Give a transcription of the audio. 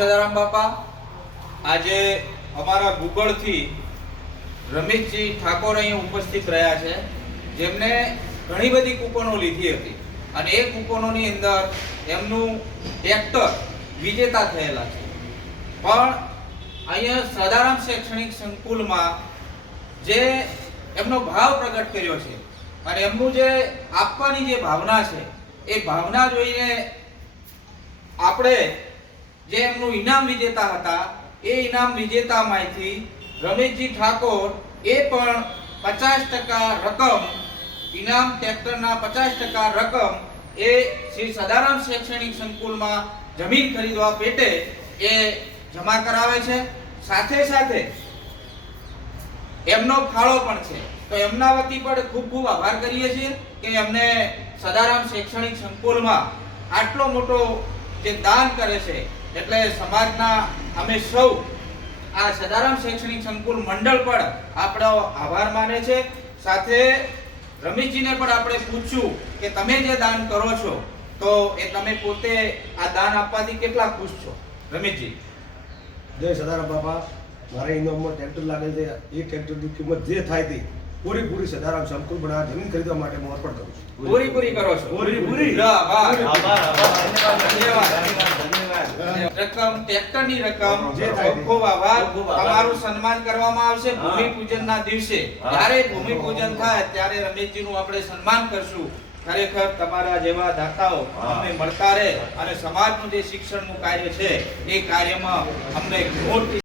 સદારામ બાપા. આજે અમારા ગુગળથી રમેશજી ઠાકોર અહીં ઉપસ્થિત રહ્યા છે, જેમને ઘણી બધી કૂપનો લીધી હતી. અને એ કૂપનોની અંદર એમનું ટ્રેક્ટર વિજેતા થયેલા છે. પણ અહીંયા સદારામ શૈક્ષણિક સંકુલમાં જે એમનો ભાવ પ્રગટ કર્યો છે અને એમનું જે આપવાની જે ભાવના છે, એ ભાવના જોઈને આપણે જે એમનું ઇનામ વિજેતા હતા, એ ઇનામ વિજેતામાંથી રમેશજી ઠાકોર એ પણ પચાસ ટકા રકમ, ઇનામ ટ્રેક્ટરના પચાસ ટકા રકમ એ શ્રી સદારામ શૈક્ષણિક સંકુલમાં જમીન ખરીદવા પેટે એ જમા કરાવે છે. સાથે સાથે એમનો ફાળો પણ છે. તો એમના વતી પણ ખૂબ ખૂબ આભાર કરીએ છીએ કે એમને સદારામ શૈક્ષણિક સંકુલમાં આટલો મોટો જે દાન કરે છે એટલે સમાજના અમે સૌ આ સદારામ શૈક્ષણિક સંકુલ મંડળ પણ આપણો આભાર માને છે. સાથે રમેશજીને પણ આપણે પૂછ્યું કે તમે જે દાન કરો છો તો એ તમે પોતે આ દાન આપવાથી કેટલા ખુશ છો? રમેશજી. જય સદારામ બાપા. મારા ઇનામમાં ટ્રેક્ટર લાગેલ છે. એ ટ્રેક્ટરની કિંમત જે થાય તે પૂરેપૂરી સદારામ સંકુલ બનાવવા જમીન ખરીદવા માટે હું અર્પણ કરું છું. પૂરી પૂરી કરો છો? પૂરી. પૂરી આભાર, આભાર. ધન્યવાદ રકમ ટ્રેક્ટરની રકમ. તમારું સન્માન કરવામાં આવશે. ભૂમિ પૂજનના દિવસે. જ્યારે ભૂમિ પૂજન થાય ત્યારે રમેશજીનું આપણે સન્માન કરશું ખરેખર તમારા જેવા દાતાઓ. અમને મળતા રહે અને સમાજનું જે શિક્ષણનું કાર્ય છે એ કાર્યમાં અમને મોટી